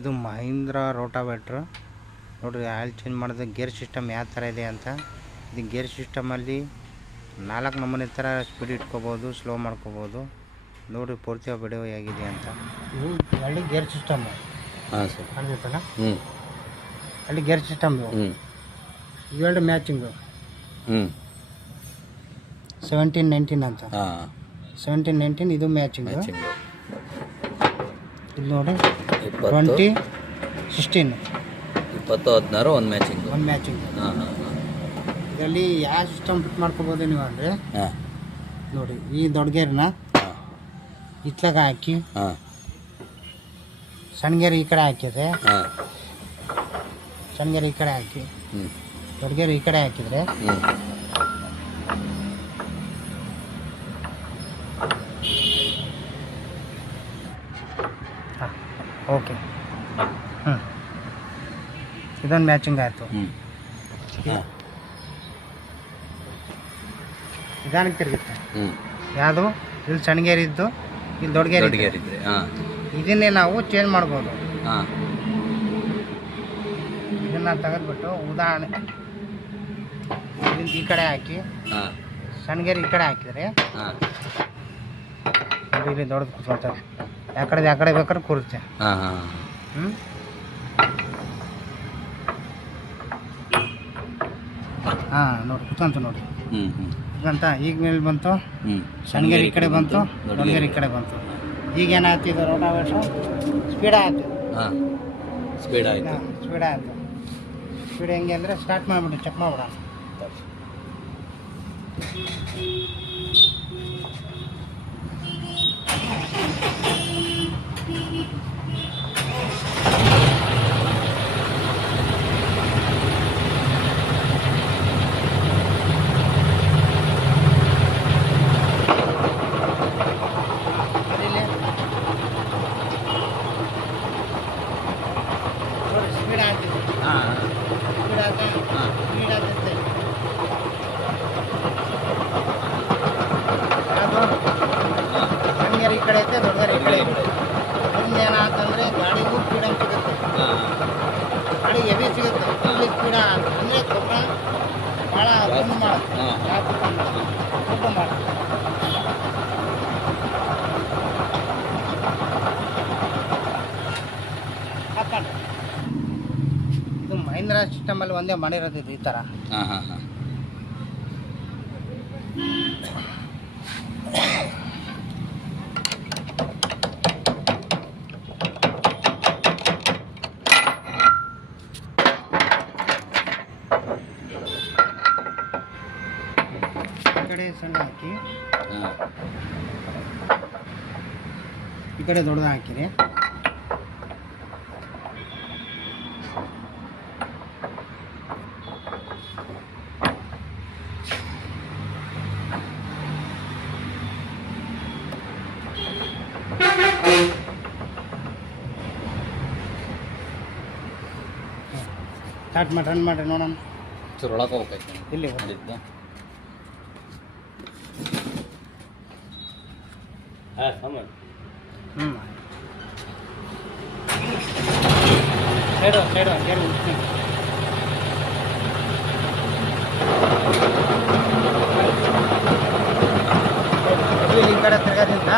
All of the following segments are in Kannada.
ಇದು ಮಹೀಂದ್ರ ರೋಟಾವೇಟ್ರ್ ನೋಡಿರಿ. ಆಯಿಲ್ ಚೇಂಜ್ ಮಾಡಿದ್ರೆ ಗೇರ್ ಸಿಸ್ಟಮ್ ಯಾವ ಥರ ಇದೆ ಅಂತ. ಇದು ಗೇರ್ ಸಿಸ್ಟಮಲ್ಲಿ 4 ನಮೂನೆ ಥರ ಸ್ಪೀಡ್ ಇಟ್ಕೋಬೋದು, ಸ್ಲೋ ಮಾಡ್ಕೋಬೋದು. ನೋಡಿ ಪೂರ್ತಿ ವಿಡಿಯೋ ಹೇಗಿದೆ ಅಂತ. ಇದು ಅಲ್ಲಿ ಗೇರ್ ಸಿಸ್ಟಮ್. ಹಾಂ ಸರ್. ಕಾಣಿಸುತ್ತಲ್ಲ, ಅಲ್ಲಿ ಗೇರ್ ಸಿಸ್ಟಮ್ ಇವೆರಡು ಮ್ಯಾಚಿಂಗು. 17-19 ಅಂತ. 17-19 ಇದು ಮ್ಯಾಚಿಂಗು. ಇದು ನೋಡಿ 20-16 20-16 ಒಂದು ಮ್ಯಾಚಿಂಗ್. ಇದರಲ್ಲಿ ಯಾವ ಸಿಸ್ಟಮ್ ಫಿಟ್ ಮಾಡ್ಕೋಬೋದು ನೀವು ಅಂದರೆ, ನೋಡಿ ಈ ದೊಡ್ಡ ಗೇರ್ನ ಇತ್ಲಾಗ ಹಾಕಿ, ಸಣ್ಣ ಗೇರ್ ಈ ಕಡೆ ಹಾಕಿದ್ರೆ, ಸಣ್ಣ ಗೇರ್ ಈ ಕಡೆ ಹಾಕಿ, ದೊಡ್ಡ ಗೇರ್ ಈ ಕಡೆ ಹಾಕಿದರೆ ಓಕೆ. ಇದೊಂದು ಮ್ಯಾಚಿಂಗ್ ಆಯಿತು. ನಿಧಾನಕ್ಕೆ ತಿರುಗುತ್ತೆ. ಯಾವುದು ಇಲ್ಲಿ ಸಣ್ಣ ಗೇರ್ ಇದ್ದು ಇಲ್ಲಿ ದೊಡ್ಡ ಗೇರ್ ಇದ್ದರೆ ಇದನ್ನೇ ನಾವು ಚೇಂಜ್ ಮಾಡ್ಬೋದು. ಇದನ್ನು ತೆಗೆದ್ಬಿಟ್ಟು ಉದಾಹರಣೆ ಈ ಕಡೆ ಹಾಕಿ, ಸಣ್ಣ ಗೇರ್ ಈ ಕಡೆ ಹಾಕಿದರೆ ಇಲ್ಲಿ ದೊಡ್ಡದು ಕೂತ್ಕೊಳ್ತಾರೆ. ಆ ಕಡೆ ಬೇಕಾದ್ರೆ ಕೂರುತ್ತೆ. ನೋಡಿ ಕೂತ್ಕೊಂತ ನೋಡಿ ಅಂತ. ಈಗ ಮೇಲೆ ಬಂತು, ಸಣ್ಣ ಗೇರ್ ಈ ಕಡೆ ಬಂತು, ದೊಡ್ಡ ಗೇರ್ ಈ ಕಡೆ ಬಂತು. ಈಗ ಏನಾಯ್ತು, ಇದು ರೋಟಾವೇಟ್ರ್ ಸ್ಪೀಡ್ ಆಯಿತು. ಸ್ಪೀಡ್ ಹೆಂಗೆ ಅಂದರೆ ಸ್ಟಾರ್ಟ್ ಮಾಡಿಬಿಟ್ಟು ಚೆಕ್ ಮಾಡ್ಬಿಡ. ಸಣ್ಣ ಈ ಕಡೆ ಐತೆ, ದೊಡ್ಡ ಈ ಕಡೆ ಐತೆ. ಅದರಿಂದ ಏನಾಗ್ತಂದ್ರೆ ಗಾಡಿಗೂ ಫ್ರೀಡಮ್ ಸಿಗುತ್ತೆ, ಗಾಡಿ ಹೆವಿ ಸಿಗುತ್ತೆ. ಇಲ್ಲಿ ಸ್ಪೀಡ ಅಂದರೆ ಗೊಬ್ಬರ ಭಾಳ ಕಮ್ಮಿ ಮಾಡುತ್ತೆ, ಗೊಬ್ಬರ ಮಾಡುತ್ತೆ. ಇದು ಮಹೀಂದ್ರ ಸಿಸ್ಟಮಲ್ಲಿ ಒಂದೇ ಮಾಡಿರೋದು ಇದು ಈ ಥರ. ಈ ಕಡೆ ಸಣ್ಣ ಹಾಕಿ, ಈ ಕಡೆ ದೊಡ್ಡದು ಹಾಕಿರಿ. ಸ್ಟಾರ್ಟ್ ಮಾಡಿ, ರನ್ ಮಾಡಿರಿ ನೋಡೋಣ. ಸರ್ ಒಳಗೆ ಹೋಗ್ಬೇಕಾಯ್ತು ಇಲ್ಲಿ ಮಾಡಿದ್ದು. ಸೈಡು ಈ ಕಡೆ ತಿರ್ಗೋದ್ರಿಂದ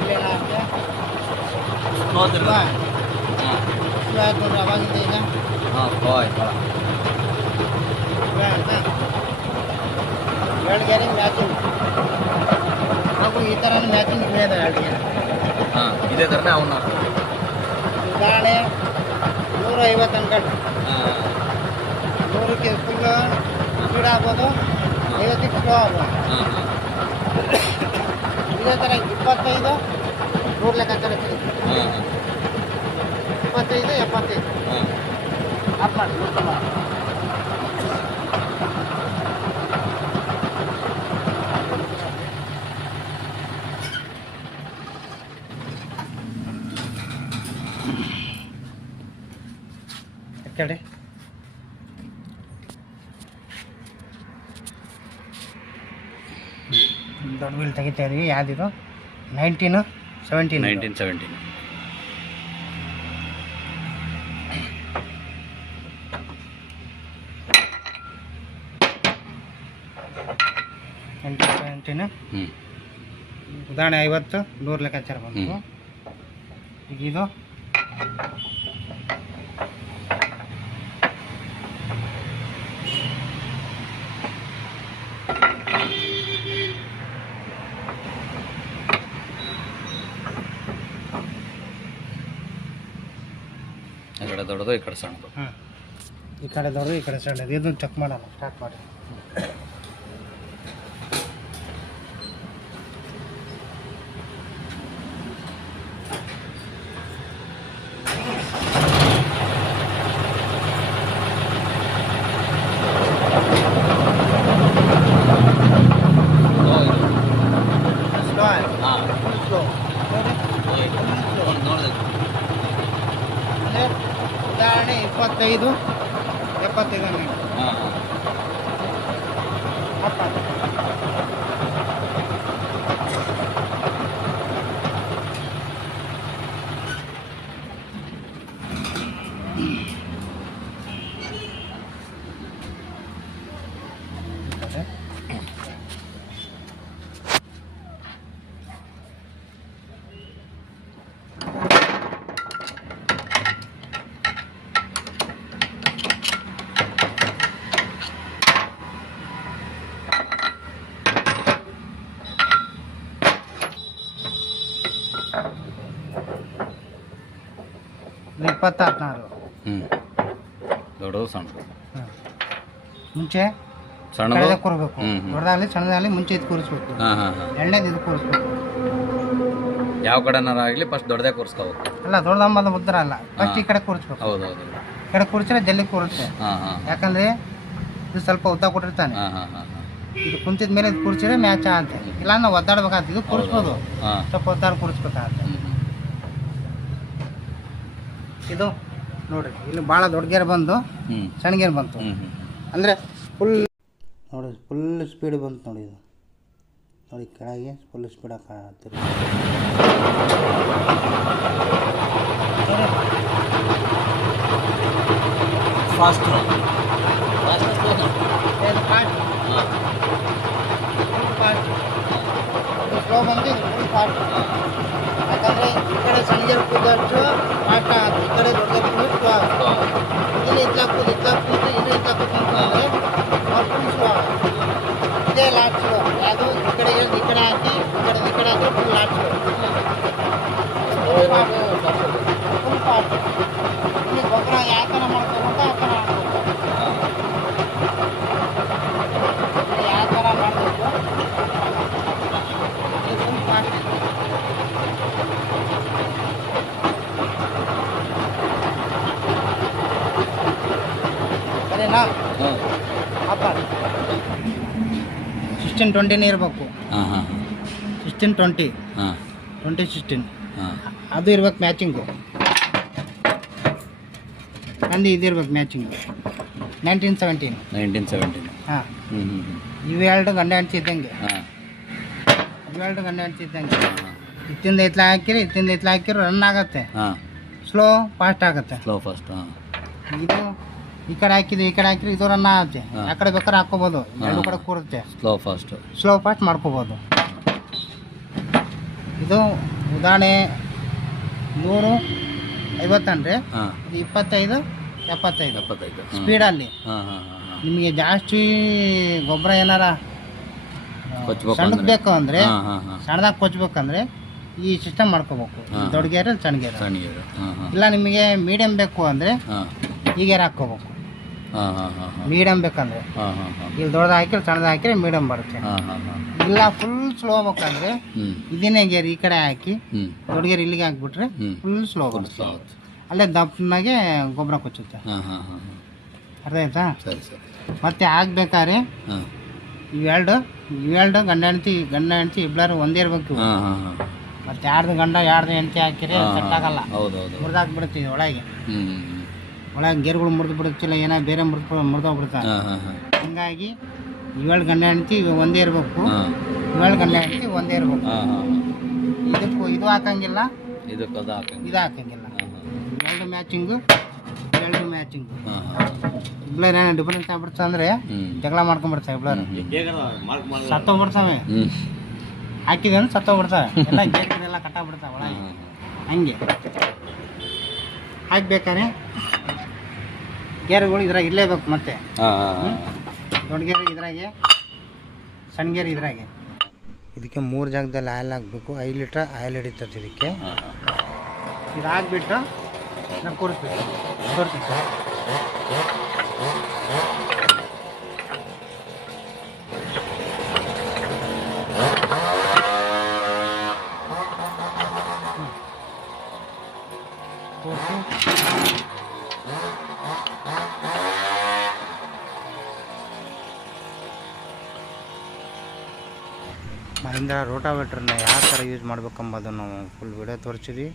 ಇಲ್ಲೇನಾಗುತ್ತೆ ನೋಡಿಲ್ಲ ಆಯ್ತು ನೋಡ್ರಿ. ಅವಾಗಿಂದ ಈಗ ಎರಡು ಗೇರಿಂಗ್ ಮ್ಯಾಚಿಂಗ್ ಹಾಗೂ ಈ ಥರ ಮ್ಯಾಚಿಂಗ್ ಇದೆ. ಎರಡು ಗೇರ್ ಇದೇ ಥರನೇ ಅವನ್ನ ಉದಾಹರಣೆ 150 ಅನ್ಕೊಂಡು 100ಕ್ಕೆ ಫುಲ್ ಸ್ಪೀಡ್ ಆಗ್ಬೋದು, 50ಕ್ಕೆ ಸ್ಲೋ ಆಗ್ಬೋದು. ಇದೇ ಥರ 25 100 ಲೆಕ್ಕಾಚಾರ ಸಿಗುತ್ತೆ. 25 75 ಅಪ್ ಮಾಡಿ ಊಟ ಮಾಡಿ. ಕಡೆ ದೊಡ್ಡ ವೀಲ್ ತೆಗಿತಾ ಇದೀವಿ. ಯಾವುದಿದು 1917 16 ಹ್ಞೂ ಉದಾಹರಣೆ 50 100 ಲೆಕ್ಕಾಚಾರ ಬಂತು. ಈಗ ಇದು ಈ ಕಡೆ ದೊಡ್ಡದು ಈ ಕಡೆ ಸಣ್ಣದು. ಹಾಂ ಈ ಕಡೆ ದೊಡ್ಡದು ಈ ಕಡೆ ಸಣ್ಣದು. ಇದನ್ನು ಚೆಕ್ ಮಾಡೋಣ, ಸ್ಟಾರ್ಟ್ ಮಾಡಿ. ಸ್ಲೋ ಹಾಂ ಸ್ಲೋ ನೋಡಿದೆ. ಅಂದರೆ ಉದಾಹರಣೆ 25 75 ಹಂಗೆ ಹಾಂ ಅಪ್ಪ ಇದು 26 ಹ್ಞೂ ದೊಡ್ಡದು ಸಣ್ಣದು. ಮುಂಚೆ ಸಣ್ಣದು ಕಡೆದ ಕೂರಬೇಕು, ಹ್ಞೂ ಹ್ಞೂ ದೊಡ್ಡದಾಗಲಿ ಸಣ್ಣದಾಗಲಿ ಮುಂಚೆ ಇದು ಕೂರಿಸ್ಬೇಕು, ಹಾಂ ಹಾಂ ಹಾಂ. ಎಣ್ಣೆದು ಇದು ಕೂರಿಸ್ಬೇಕು. ಯಾವ ಕಡೆನಾರ ಆಗಲಿ ಫಸ್ಟ್ ದೊಡ್ಡದೇ ಕೂರಿಸ್ಕೋಬೇಕು. ಅಲ್ಲ ದೊಡ್ಡದಮ್ಮದ ಮುದ್ರ ಅಲ್ಲ, ಫಸ್ಟ್ ಈ ಕಡೆ ಕೂರಿಸ್ಬೇಕು. ಹೌದು ಹೌದು. ಈ ಕಡೆ ಕೂರಿಸಿದ್ರೆ ಜಲ್ದಿ ಕೂರುತ್ತೆ. ಹಾಂ ಹಾಂ ಯಾಕಂದ್ರೆ ಇದು ಸ್ವಲ್ಪ ಉದ್ದ ಕೊಟ್ಟಿರ್ತಾನೆ. ಹಾಂ ಹಾಂ ಹಾಂ ಹಾಂ. ಇದು ಕುಂತಿದ ಮೇಲೆ ಇದು ಕೂರಿಸಿದ್ರೆ ಮ್ಯಾಚ್ ಆಗುತ್ತೆ. ಇಲ್ಲ ನಾವು ಒದ್ದಾಡ್ಬೇಕಾಗ್ತದೆ. ಇದು ಕೂರಿಸ್ಬೋದು, ಹಾಂ ಸ್ವಲ್ಪ ಒದ್ದಾಡ ಕೂರಿಸ್ಬೇಕಾಗತ್ತೆ. ಹ್ಞೂ ಇದು ನೋಡ್ರಿ, ಇಲ್ಲಿ ಭಾಳ ದೊಡ್ಡ ಗೇರ್ ಬಂದು ಹ್ಞೂ ಸಣ್ಣ ಗೇರ್ ಬಂತು. ಹ್ಞೂ ಹ್ಞೂ ಅಂದರೆ ಫುಲ್ ನೋಡಿ, ಫುಲ್ ಸ್ಪೀಡ್ ಬಂತು ನೋಡಿ. ಇದು ನೋಡಿ ಕೆಳಗೆ ಫುಲ್ ಸ್ಪೀಡ್ ಹಾಕತ್ತೀರಿ. ಫಾಸ್ಟ್ ಸ್ಲೋ ಬಂದು ಫುಲ್ ಫಾಸ್ಟ್. ಯಾಕಂದರೆ ಈ ಕಡೆ ಸಣ್ಣ ಗೇರ್ ಕೂದಷ್ಟು ಫಾಸ್ಟ್ ಆಗುತ್ತೆ, ಈ ಕಡೆ ದೊಡ್ಡ ಗೇರ್ ಕೂದಲು ಸ್ಲೋ ಆಗುತ್ತೆ. ಇಲ್ಲಿ ಇತ್ಲಾಕೂದು ಇಲ್ಲಿ ಇತ್ಲಾಕೂದು ಅಂತಂದರೆ ಫುಲ್ ಸ್ಲೋ ಆಗುತ್ತೆ. ಇದೇ ಲಾಸ್ಟ್ ಸ್ಲೋ. ಯಾವುದು ಈ ಕಡೆ ಈ ಕಡೆ ಹಾಕಿ ಈ ಕಡೆ ಹಾಕಿ full last slow, full fast. ಇಲ್ಲಿ ಗೊಬ್ಬರ ಯಾವ ಥರ ಮಾಡ್ಕೋಬೇಕು ಆ ಥರ ಮಾಡ್ಬೇಕು. ಯಾವ ಥರ ಮಾಡಬೇಕು ಫುಲ್ ಫಾಸ್ಟ್. ಸರಿನಾ? ಹಾಂ ಅಪ್ಪ 16-20 ಇರಬೇಕು. ಹಾಂ ಹಾಂ 16-20 ಹಾಂ 20-16 ಹಾಂ ಅದು ಇರ್ಬೇಕು ಮ್ಯಾಚಿಂಗು. ನಂದು ಇದು ಇರ್ಬೇಕು ಮ್ಯಾಚಿಂಗು. 19-17 1917. ಹಾಂ. ಹ್ಞೂ ಹ್ಞೂ ಹ್ಞೂ ಇವೆರಡು ಗಂಡ ಹೆಂಡ್ತಿ ಇದ್ದಂಗೆ, ಹಾಂ ಇವೆರಡು ಗಂಡ ಹೆಂಡ್ತಿ ಇದ್ದಂಗೆ. ಹಾಂ ಇತ್ತಿಂದ ಇತ್ಲ ಹಾಕಿರೋ ರನ್ ಆಗುತ್ತೆ, ಹಾಂ ಸ್ಲೋ ಫಾಸ್ಟ್ ಆಗುತ್ತೆ. Slow fast. ಹಾಂ ಇದು ಈ ಕಡೆ ಹಾಕಿದ್ರೆ ಇದು ರನ್ ಆಗುತ್ತೆ. ಹಾಂ. ಆ ಕಡೆ ಬೇಕಾದ್ರೆ ಹಾಕ್ಕೋಬೋದು, ಎರಡು ಹಾಂ. ಕಡೆ ಕೂರುತ್ತೆ. Slow fast. ಸ್ಲೋ ಫಾಸ್ಟ್ ಮಾಡ್ಕೋಬೋದು. ಇದು ಉದಾಹರಣೆ 150 ಅಂದರೆ ಹಾಂ ಇದು 25-75 75. ಸ್ಪೀಡಲ್ಲಿ. ಹಾಂ ಹಾಂ ಹಾಂ ಹಾಂ. ನಿಮಗೆ ಜಾಸ್ತಿ ಗೊಬ್ಬರ ಏನಾರ ಕೊಚ್ಬೇಕು ಸಣ್ಣದು ಅಂದ್ರೆ? ಬೇಕು ಅಂದರೆ, ಹಾಂ ಹಾಂ ಹಾಂ. ಸಣ್ಣದಾಗಿ ಕೊಚ್ಬೇಕಂದ್ರೆ ಈ ಸಿಸ್ಟಮ್ ಮಾಡ್ಕೋಬೇಕು. ಹಾಂ. ದೊಡ್ಡ ಗೇರ್ ಸಣ್ಣ ಗೇರ್. ಸಣ್ಣಗೇರು. ಹಾಂ ಹಾಂ ಇಲ್ಲ ನಿಮಗೆ ಮೀಡಿಯಮ್ ಬೇಕು ಅಂದರೆ ಹಾಂ ಈ ಗೇರ್ ಹಾಕ್ಕೋಬೇಕು. ಹಾಂ ಹಾಂ ಹಾಂ ಹಾಂ ಮೀಡಿಯಮ್ ಬೇಕಂದ್ರೆ ಹಾಂ ಹಾಂ ಹಾಂ ಇಲ್ಲಿ ದೊಡ್ಡದು ಹಾಕಿದ್ರೆ ಸಣ್ಣದು ಹಾಕಿದ್ರೆ ಮೀಡಿಯಮ್ ಬರುತ್ತೆ. ಹಾಂ ಹಾಂ ಹಾಂ. ಇಲ್ಲ ಫುಲ್ ಸ್ಲೋ ಬೇಕಂದ್ರೆ ಹ್ಞೂ ಇದನ್ನೇ ಗೇರ್ ಈ ಕಡೆ ಹಾಕಿ ಹ್ಞೂ ದೊಡ್ಡ ಗೇರ್ ಇಲ್ಲಿಗೆ ಹಾಕ್ಬಿಟ್ರೆ ಹ್ಞೂ ಫುಲ್ ಸ್ಲೋ ಫುಲ್ ಬರುತ್ತೆ. ಸ್ಲೋ ಆಗುತ್ತೆ. ಅಲ್ಲೇ ದಪ್ಪನಾಗೆ ಗೊಬ್ಬರ ಕೊಚ್ಚುತ್ತೆ. ಹಾಂ ಹಾಂ ಹಾಂ ಹಾಂ. ಅರ್ಥ ಆಯ್ತಾ? ಸರಿ ಸರಿ. ಮತ್ತೆ ಆಗ್ಬೇಕಾದ್ರೆ ಹಾಂ ಇವೆರಡು ಗಂಡ ಹೆಂಡ್ತಿ ಇಬ್ಬರು ಒಂದೇ ಇರಬೇಕು. ಹಾಂ ಹಾಂ ಹಾಂ. ಮತ್ತೆ ಯಾರ್ದು ಹೆಂಡ್ತಿ ಹಾಕಿದ್ರೆ ಸೆಟ್ ಆಗಲ್ಲ, ಹೌದು ಹೌದು. ಮುರಿದಾಕ್ಬಿಡುತ್ತೆ ಇದು ಒಳಗೆ. ಹ್ಞೂ ಒಳಗೆ ಗೇರ್ಗಳು ಮುರಿದು ಬಿಡುತ್ತಿಲ್ಲ, ಏನೋ ಬೇರೆ ಮುರಿದೋಗ್ಬಿಡ್ತಾರೆ. ಹಾಂ ಹಾಂ ಹಾಂ. ಹಂಗಾಗಿ ಇವೆರಡು ಗಂಡ ಹೆಂಡ್ತಿ ಒಂದೇ ಇರಬೇಕು, ಹಾಂ ಇವೆರಡು ಗಂಡ ಹೆಂಡ್ತಿ ಒಂದೇ ಇರಬೇಕು. ಹಾಂ ಹಾಂ ಹಾಂ. ಇದು ಹಾಕಂಗಿಲ್ಲ, ಇದಕ್ಕೆ ಅದು ಹಾಕಂಗೆ. ಇದು ಹಾಕಂಗಿಲ್ಲ. ಹಾಂ ಹಾಂ ಇವೆರಡು ಮ್ಯಾಚಿಂಗು ಎರಡು ಮ್ಯಾಚಿಂಗ್ ಹಾಂ ಹಾಂ ಇಬ್ಲರ್ ಏನು ಡಿಫ್ರೆನ್ಸ್ ಆಗ್ಬಿಡ್ತಾ ಅಂದರೆ ಹ್ಞೂ ಜಗಳ ಮಾಡ್ಕೊಂಡ್ಬಿಡ್ತಾವೆ ಇಬ್ಲರ್ ಸತ್ತೋಗ್ಬಿಡ್ತಾವೆ ಹ್ಞೂ ಹಾಕಿದ್ರೆ ಸತ್ತೋಗ್ಬಿಡ್ತಾವೆ ಎಲ್ಲ ಗೇರ್ಗೆಲ್ಲ ಕಟ್ಟಾಗ್ಬಿಡ್ತಾವೆ ಒಳಗೆ ಹಂಗೆ ಹಾಕ್ಬೇಕಾದ್ರೆ ಗೇರ್ಗಳು ಇದ್ರಾಗ ಇರಲೇಬೇಕು ಮತ್ತೆ ಹಾಂ ಹಾಂ ದೊಡ್ಡ ಗೇರ್ ಇದ್ರಾಗೆ ಸಣ್ಣ ಗೇರ್ ಇದ್ರಾಗೆ ಇದಕ್ಕೆ 3 ಜಾಗದಲ್ಲಿ ಆಯಿಲ್ ಹಾಕಬೇಕು 5 ಲೀಟ್ರ್ ಆಯಿಲ್ ಹಿಡಿತದೆ ಇದಕ್ಕೆ ಇದು ಹಾಕ್ಬಿಟ್ಟು ನಾವು ಕೂರಿಸ್ಬೇಕು ತೋರಿಸಿ ಮಹೀಂದ್ರ ರೋಟಾವೇಟ್ರನ್ನ ಯಾವ ಥರ ಯೂಸ್ ಮಾಡ್ಬೇಕಂಬುದು ನಾವು ಫುಲ್ ವಿಡಿಯೋ ತೋರಿಸಿದ್ವಿ.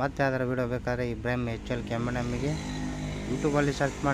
ಮತ್ತು ಅದರ ವಿಡಿಯೋ ಬೇಕಾದರೆ ಇಬ್ರಾಹಿಂ HL ಕ್ಯಾಮೆರಾಮಿಗೆ ಯೂಟ್ಯೂಬಲ್ಲಿ ಸರ್ಚ್ ಮಾಡಿ